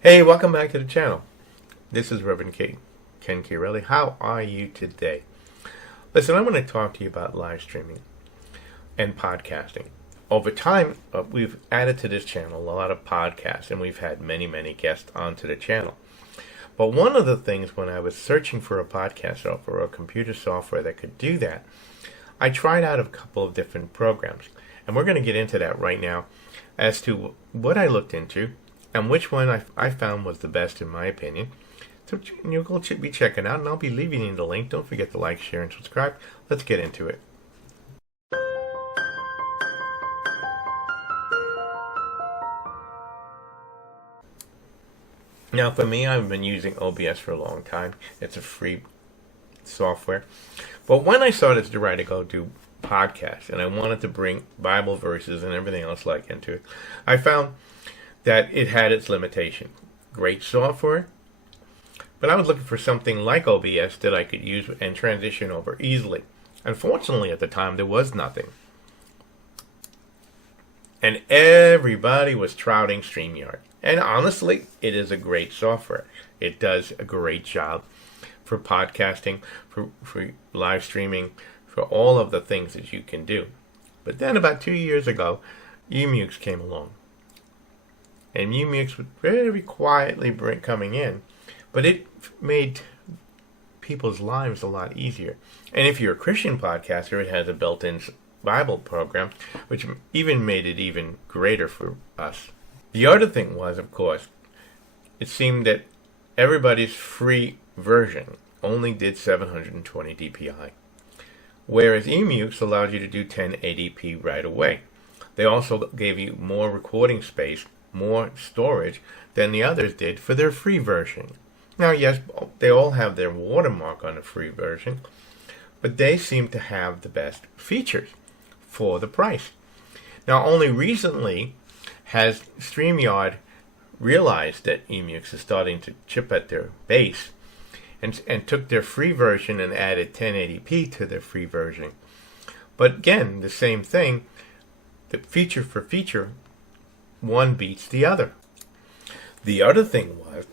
Hey, welcome back to the channel. This is Reverend Ken Chiarelli. How are you today? Listen, I'm going to talk to you about live streaming and podcasting. Over time, we've added to this channel a lot of podcasts, and we've had many guests onto the channel. But one of the things when I was searching for a podcast or for a computer software that could do that, I tried out a couple of different programs. And we're going to get into that right now as to what I looked into and which one I found was the best in my opinion. So you'll be checking out, and I'll be leaving you the link. Don't forget to like, share, and subscribe. Let's get into it. Now, for me, I've been using OBS for a long time. It's a free software. But when I started to try to go do podcasts, and I wanted to bring Bible verses and everything else like into it, I found that it had its limitation. Great software, but I was looking for something like OBS that I could use and transition over easily. Unfortunately, at the time, there was nothing. And everybody was touting StreamYard. And honestly, it is a great software. It does a great job for podcasting, for live streaming, for all of the things that you can do. But then about 2 years ago, eMux came along. And eMux was very quietly coming in, but it made people's lives a lot easier. And if you're a Christian podcaster, it has a built-in Bible program, which even made it even greater for us. The other thing was, of course, it seemed that everybody's free version only did 720 dpi, whereas eMux allowed you to do 1080p right away. They also gave you more recording space, more storage than the others did for their free version. Now, yes, they all have their watermark on the free version, but they seem to have the best features for the price. Now, only recently has StreamYard realized that eMux is starting to chip at their base and took their free version and added 1080p to their free version. But again, the same thing, the feature for feature, one beats the other. The other thing was,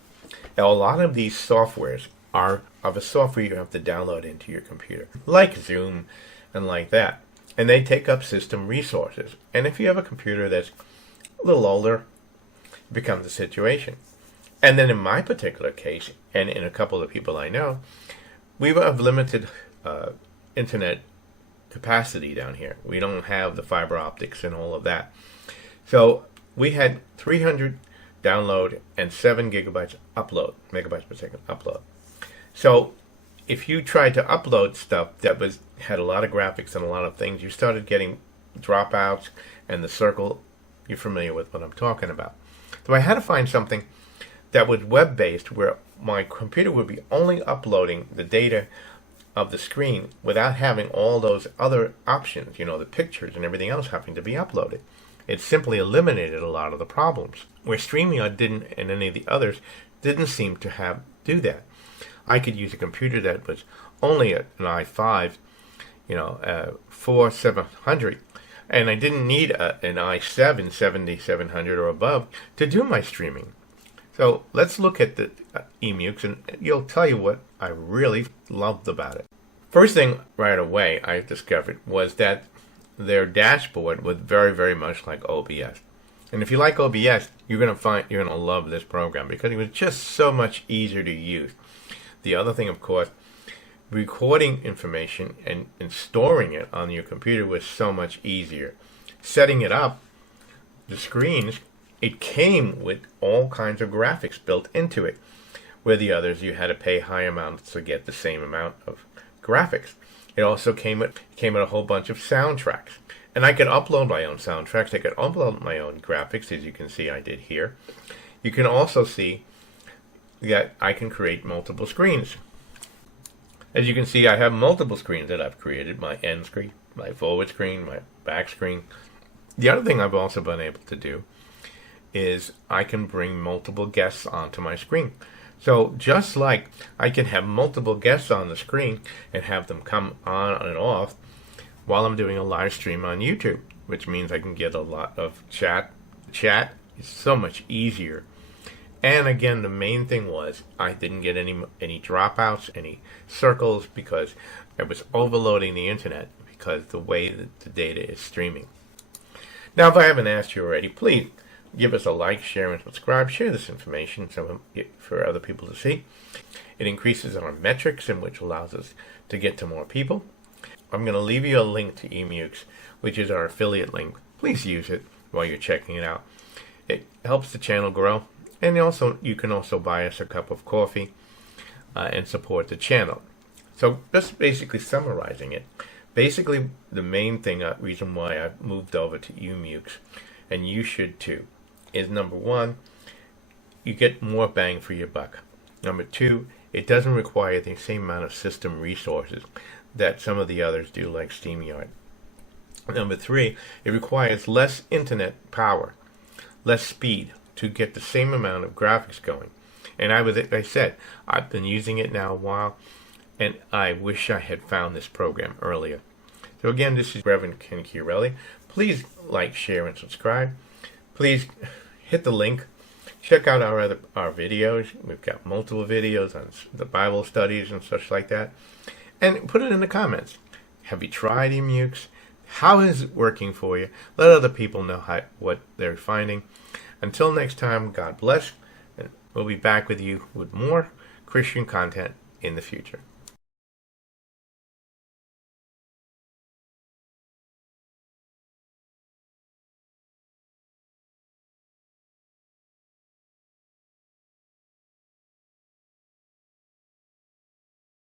a lot of these softwares are of a software you have to download into your computer, like Zoom and like that. And they take up system resources. And if you have a computer that's a little older, it becomes a situation. And then in my particular case, and in a couple of people I know, we have limited internet capacity down here. We don't have the fiber optics and all of that. So we had 300 download and 7 gigabytes upload, megabytes per second upload. So if you tried to upload stuff that had a lot of graphics and a lot of things, you started getting dropouts and the circle. You're familiar with what I'm talking about. So I had to find something that was web-based, where my computer would be only uploading the data of the screen without having all those other options, the pictures and everything else having to be uploaded. It simply eliminated a lot of the problems, where StreamYard didn't, and any of the others didn't seem to do that. I could use a computer that was only an i5, 4700, and I didn't need an i7 7700 or above to do my streaming. So let's look at the eMux, and you'll tell you what I really loved about it. First thing right away I discovered was that their dashboard was very much like OBS. And if you like OBS, you're going to love this program because it was just so much easier to use. The other thing, of course, recording information and storing it on your computer was so much easier. Setting it up, the screens, it came with all kinds of graphics built into it, where the others you had to pay high amounts to get the same amount of graphics. It also came with a whole bunch of soundtracks. And I could upload my own soundtracks. I could upload my own graphics, as you can see I did here. You can also see that I can create multiple screens. As you can see, I have multiple screens that I've created. My end screen, my forward screen, my back screen. The other thing I've also been able to do is I can bring multiple guests onto my screen. So just like I can have multiple guests on the screen and have them come on and off while I'm doing a live stream on YouTube, which means I can get a lot of chat. Chat is so much easier And again, the main thing was I didn't get any dropouts, any circles, because I was overloading the internet because the way that the data is streaming. Now, if I haven't asked you already, please give us a like, share, and subscribe. Share this information for other people to see. It increases our metrics, and which allows us to get to more people. I'm going to leave you a link to eMukes, which is our affiliate link. Please use it while you're checking it out. It helps the channel grow, and also you can also buy us a cup of coffee and support the channel. So just basically summarizing it, basically the main thing, reason why I moved over to eMukes, and you should too, is number one, you get more bang for your buck. Number two, it doesn't require the same amount of system resources that some of the others do, like StreamYard. Number three, it requires less internet power, less speed to get the same amount of graphics going. And I said, I've been using it now a while, and I wish I had found this program earlier. So again, this is Reverend Ken Chiarelli. Please like, share, and subscribe. Please hit the link. Check out our videos. We've got multiple videos on the Bible studies and such like that. And put it in the comments. Have you tried eMukes? How is it working for you? Let other people know what they're finding. Until next time, God bless. And we'll be back with you with more Christian content in the future.